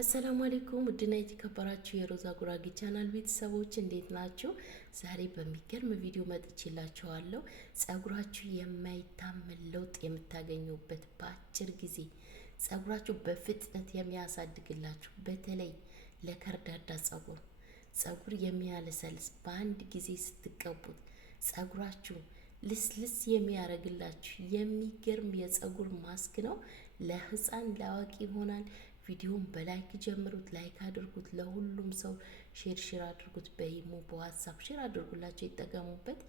አሰላሙ አለይኩም ውድና የተከበራችሁ የሮዛ ጉራጌ ቻናል ቤተሰቦች እንዴት ናችሁ? ዛሬ በሚገርም ቪዲዮ መጥቼላችኋለሁ። ጸጉራችሁ የማይታመን ለውጥ የምታገኙበት በአጭር ጊዜ ጸጉራችሁ በፍጥነት የሚያሳድግላችሁ በተለይ ለከርዳዳ ጸጉር የሚያለሰልስ በአንድ ጊዜ ስትቀቡት ጸጉራችሁ ልስልስ የሚያረግላችሁ የሚገርም የጸጉር ማስክ ነው። ለህፃን ለአዋቂ ይሆናል። ቪዲዮን በላይክ ጀምሩት፣ ላይክ አድርጉት፣ ለሁሉም ሰው ሼር አድርጉት። በኢሞ በዋትስአፕ ሼር አድርጉላቸው ይጠቀሙበት።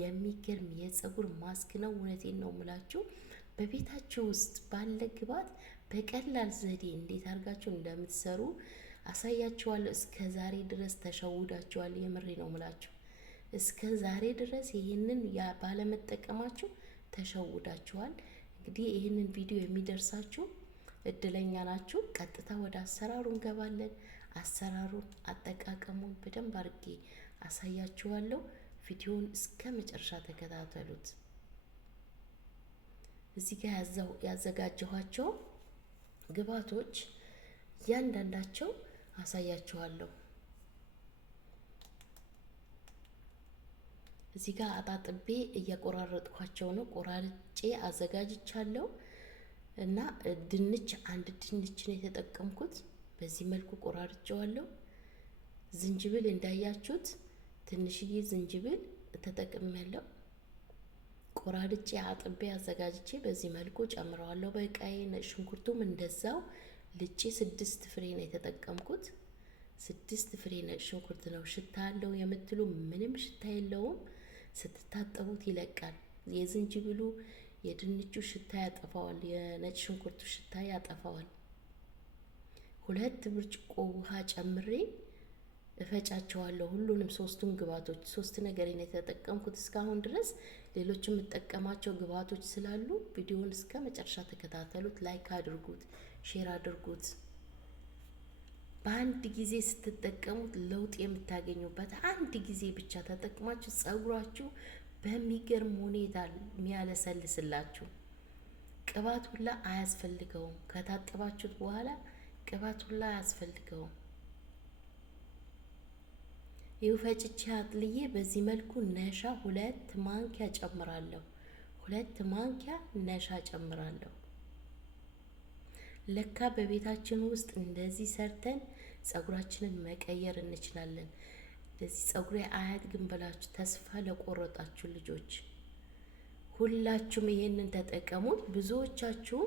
የሚገርም የጸጉር ማስክ ነው። እውነቴን ነው የምላችሁ። በቤታችሁ ውስጥ ባለ ግብዓት በቀላል ዘዴ እንዴት አድርጋችሁ እንደምትሰሩ አሳያችኋለሁ። እስከ ዛሬ ድረስ ተሸውዳችኋል። የምሬ ነው የምላችሁ። እስከ ዛሬ ድረስ ይህንን ባለመጠቀማችሁ ተሸውዳችኋል። እንግዲህ ይህንን ቪዲዮ የሚደርሳችሁ እድለኛ ናችሁ። ቀጥታ ወደ አሰራሩ እንገባለን። አሰራሩን አጠቃቀሙን በደንብ አድርጌ አሳያችኋለሁ። ቪዲዮውን እስከ መጨረሻ ተከታተሉት። እዚህ ጋር ያዘጋጀኋቸው ግብዓቶች እያንዳንዳቸው አሳያችኋለሁ። እዚህ ጋር አጣጥቤ እየቆራረጥኳቸው ነው። ቆራርጬ አዘጋጅቻለሁ። እና አንድ ድንች ነው የተጠቀምኩት። በዚህ መልኩ ቆራርጬዋለሁ። ዝንጅብል እንዳያችሁት ትንሽዬ ዝንጅብል ተጠቅሜያለሁ። ቆራርጬ አጥቤ አዘጋጅቼ በዚህ መልኩ ጨምረዋለሁ። በቃይ ነጭ ሽንኩርቱም እንደዛው ልጬ 6 ፍሬ ነው የተጠቀምኩት። 6 ፍሬ ነጭ ሽንኩርት ነው። ሽታ አለው የምትሉ ምንም ሽታ የለውም። ስትታጠቡት ይለቃል። የዝንጅብሉ የድንቹ ሽታ ያጠፋዋል። የነጭ ሽንኩርቱ ሽታ ያጠፋዋል። 2 ብርጭቆ ውሃ ጨምሬ እፈጫቸዋለሁ። ሁሉንም ሶስቱን ግብዓቶች 3 ነገር ነው የተጠቀምኩት እስካሁን ድረስ። ሌሎችም የምጠቀማቸው ግብዓቶች ስላሉ ቪዲዮውን እስከ መጨረሻ ተከታተሉት። ላይክ አድርጉት፣ ሼር አድርጉት። በአንድ ጊዜ ስትጠቀሙት ለውጥ የምታገኙበት አንድ ጊዜ ብቻ ተጠቅማችሁ ጸጉራችሁ በሚገርም ሁኔታ የሚያለሰልስላችሁ። ቅባት ሁላ አያስፈልገውም። ከታጠባችሁት በኋላ ቅባት ሁላ አያስፈልገውም። ይኸው ፈጭቼ አጥልዬ በዚህ መልኩ ነሻ 2 ማንኪያ ጨምራለሁ። 2 ማንኪያ ነሻ ጨምራለሁ። ለካ በቤታችን ውስጥ እንደዚህ ሰርተን ጸጉራችንን መቀየር እንችላለን። ለዚህ ጸጉሬ አያድግም ብላችሁ ተስፋ ለቆረጣችሁ ልጆች ሁላችሁም ይሄንን ተጠቀሙት። ብዙዎቻችሁ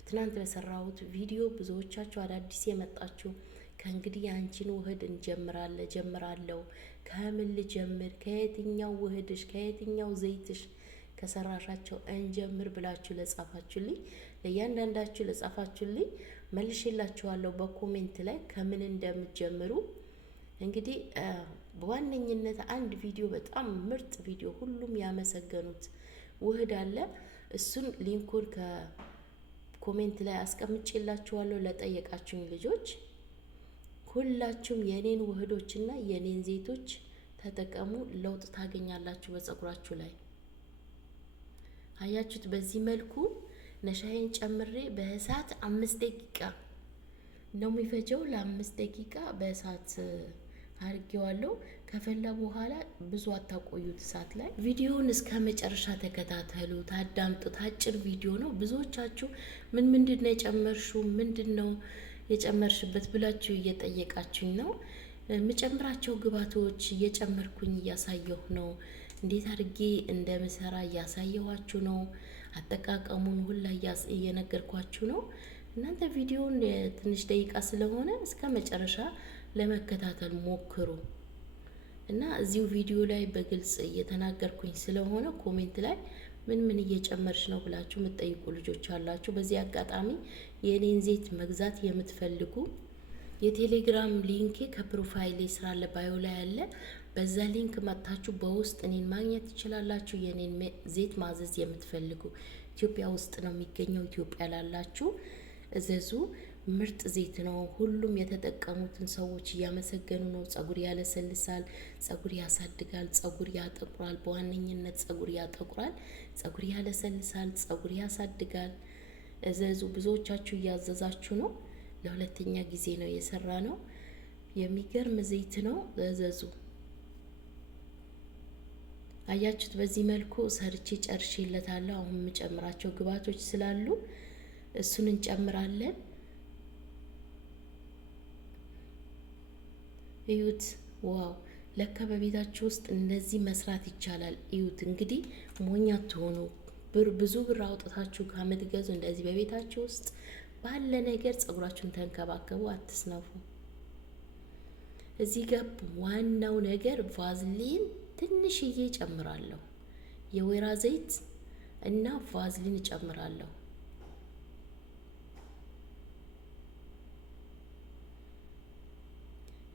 ትናንት በሰራሁት ቪዲዮ ብዙዎቻችሁ አዳዲስ የመጣችሁ ከእንግዲህ የአንቺን ውህድ ጀምራለሁ፣ ከምን ልጀምር፣ ከየትኛው ውህድሽ፣ ከየትኛው ዘይትሽ ከሰራሻቸው እንጀምር ብላችሁ ለጻፋችሁልኝ ለእያንዳንዳችሁ ለጻፋችሁልኝ መልሼላችኋለሁ በኮሜንት ላይ ከምን እንደምትጀምሩ። እንግዲህ በዋነኝነት አንድ ቪዲዮ በጣም ምርጥ ቪዲዮ ሁሉም ያመሰገኑት ውህድ አለ። እሱን ሊንኩን ከኮሜንት ላይ አስቀምጬላችኋለሁ። ለጠየቃችሁኝ ልጆች ሁላችሁም የኔን ውህዶችና የኔን ዘይቶች ተጠቀሙ። ለውጥ ታገኛላችሁ በጸጉራችሁ ላይ። አያችሁት? በዚህ መልኩ ነሻዬን ጨምሬ በእሳት 5 ደቂቃ ነው የሚፈጀው። ለ5 ደቂቃ በእሳት አድርጌዋለሁ። ከፈላ በኋላ ብዙ አታቆዩት እሳት ላይ። ቪዲዮውን እስከ መጨረሻ ተከታተሉት፣ አዳምጡት። አጭር ቪዲዮ ነው። ብዙዎቻችሁ ምንድነው የጨመርሽው፣ ምንድነው የጨመርሽበት ብላችሁ እየጠየቃችሁኝ ነው። የምጨምራቸው ግብዓቶች እየጨመርኩኝ እያሳየሁ ነው። እንዴት አድርጌ እንደምሰራ እያሳየኋችሁ ነው። አጠቃቀሙን ሁላ እየነገርኳችሁ ነው። እናንተ ቪዲዮውን ትንሽ ደቂቃ ስለሆነ እስከ መጨረሻ ለመከታተል ሞክሩ እና እዚሁ ቪዲዮ ላይ በግልጽ እየተናገርኩኝ ስለሆነ ኮሜንት ላይ ምን እየጨመርሽ ነው ብላችሁ የምትጠይቁ ልጆች አላችሁ። በዚህ አጋጣሚ የኔን ዘይት መግዛት የምትፈልጉ የቴሌግራም ሊንኬ ከፕሮፋይሌ ስራ አለ፣ ባዮ ላይ አለ። በዛ ሊንክ መጥታችሁ በውስጥ እኔን ማግኘት ትችላላችሁ። የኔን ዘይት ማዘዝ የምትፈልጉ ኢትዮጵያ ውስጥ ነው የሚገኘው። ኢትዮጵያ ላላችሁ እዘዙ። ምርጥ ዘይት ነው። ሁሉም የተጠቀሙትን ሰዎች እያመሰገኑ ነው። ጸጉር ያለሰልሳል፣ ጸጉር ያሳድጋል፣ ጸጉር ያጠቁራል። በዋነኝነት ጸጉር ያጠቁራል፣ ጸጉር ያለሰልሳል፣ ጸጉር ያሳድጋል። እዘዙ። ብዙዎቻችሁ እያዘዛችሁ ነው። ለሁለተኛ ጊዜ ነው የሰራ ነው። የሚገርም ዘይት ነው። እዘዙ። አያችሁት? በዚህ መልኩ ሰርቼ ጨርሼለታለሁ። አሁን የምጨምራቸው ግብአቶች ስላሉ እሱን እንጨምራለን። እዩት። ዋው! ለካ በቤታችሁ ውስጥ እንደዚህ መስራት ይቻላል። እዩት እንግዲህ ሞኝ አትሆኑ። ብዙ ብር አውጥታችሁ ከምትገዙ እንደዚህ በቤታችሁ ውስጥ ባለ ነገር ፀጉራችሁን ተንከባከቡ፣ አትስነፉ። እዚህ ጋር ዋናው ነገር ቫዝሊን ትንሽዬ ጨምራለሁ። የወይራ ዘይት እና ቫዝሊን ጨምራለሁ።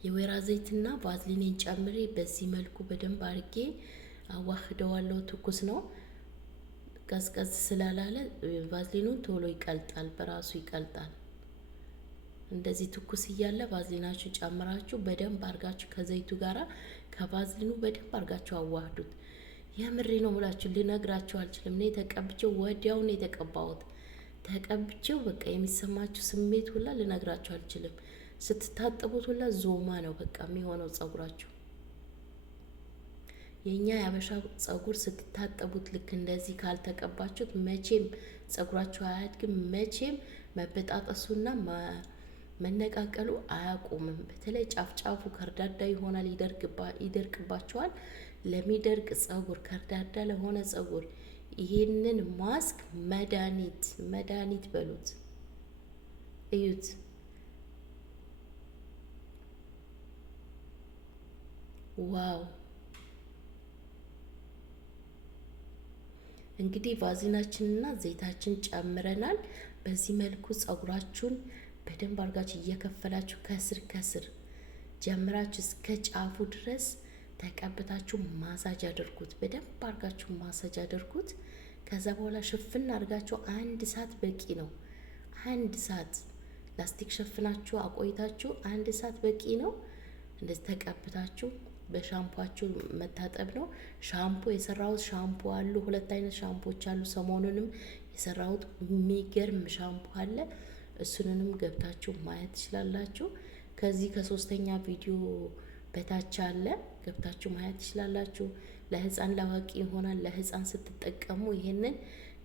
የወይራ ዘይትና ቫዝሊንን ጨምሬ በዚህ መልኩ በደንብ አርጌ አዋህደዋለሁ። ትኩስ ነው፣ ቀዝቀዝ ስላላለ ቫዝሊኑን ቶሎ ይቀልጣል፣ በራሱ ይቀልጣል። እንደዚህ ትኩስ እያለ ቫዝሊናችሁ ጨምራችሁ በደንብ አርጋችሁ ከዘይቱ ጋራ ከቫዝሊኑ በደንብ አርጋችሁ አዋህዱት። የምሬ ነው ብላችሁ ልነግራችሁ አልችልም። እኔ ተቀብቼው ወዲያው ነው የተቀባሁት። ተቀብቼው በቃ የሚሰማችሁ ስሜት ሁላ ልነግራችሁ አልችልም። ስትታጠቡት ሁላ ዞማ ነው በቃ የሚሆነው ፀጉራችሁ። የኛ ያበሻ ፀጉር ስትታጠቡት ልክ እንደዚህ ካልተቀባችሁት መቼም ፀጉራችሁ አያድግም። መቼም መበጣጠሱና መነቃቀሉ አያቆምም። በተለይ ጫፍጫፉ ከርዳዳ ይሆናል፣ ይደርቅባችኋል። ለሚደርቅ ፀጉር፣ ከርዳዳ ለሆነ ፀጉር ይሄንን ማስክ መድኃኒት በሉት። እዩት። ዋው! እንግዲህ ቫዝሊናችንና ዘይታችን ጨምረናል። በዚህ መልኩ ፀጉራችሁን በደንብ አርጋችሁ እየከፈላችሁ ከስር ጀምራችሁ እስከ ጫፉ ድረስ ተቀብታችሁ ማሳጅ አድርጉት። በደንብ አርጋችሁ ማሳጅ አድርጉት። ከዛ በኋላ ሽፍን አርጋችሁ 1 ሰዓት በቂ ነው። 1 ሰዓት ላስቲክ ሸፍናችሁ አቆይታችሁ 1 ሰዓት በቂ ነው። እንደዚህ ተቀብታችሁ በሻምፖአችሁ መታጠብ ነው። ሻምፖ የሰራሁት ሻምፖ አሉ፣ 2 አይነት ሻምፖዎች አሉ። ሰሞኑንም የሰራሁት የሚገርም ሻምፖ አለ። እሱንንም ገብታችሁ ማየት ትችላላችሁ። ከዚህ ከ3ኛ ቪዲዮ በታች አለ፣ ገብታችሁ ማየት ትችላላችሁ። ለህፃን ለአዋቂ ይሆናል። ለህፃን ስትጠቀሙ ይሄንን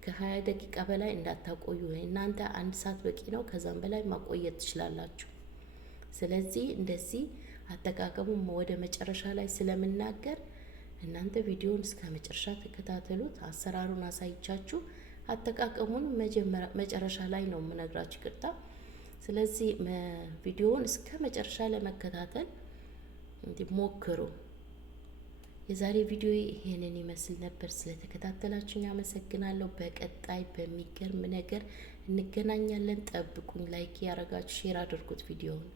ከ20 ደቂቃ በላይ እንዳታቆዩ። እናንተ 1 ሰዓት በቂ ነው። ከዛም በላይ ማቆየት ትችላላችሁ። ስለዚህ እንደዚህ አጠቃቀሙ ወደ መጨረሻ ላይ ስለምናገር እናንተ ቪዲዮውን እስከ መጨረሻ ተከታተሉት። አሰራሩን አሳይቻችሁ አጠቃቀሙን መጨረሻ ላይ ነው የምነግራችሁ። ይቅርታ። ስለዚህ ቪዲዮውን እስከ መጨረሻ ለመከታተል ሞክሩ። የዛሬ ቪዲዮ ይሄንን ይመስል ነበር። ስለተከታተላችሁኝ አመሰግናለሁ። በቀጣይ በሚገርም ነገር እንገናኛለን። ጠብቁኝ። ላይክ ያረጋችሁ ሼር አድርጉት ቪዲዮውን።